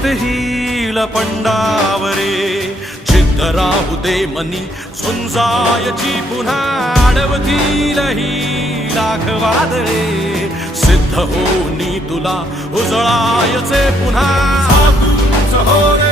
जित हिल पंडावरे जिद्द राहू दे मनी झुंजायची पुन्हा अडवतील ही लाख वादळे सिद्ध होनी तुला उजळायचे पुन्हा हो रे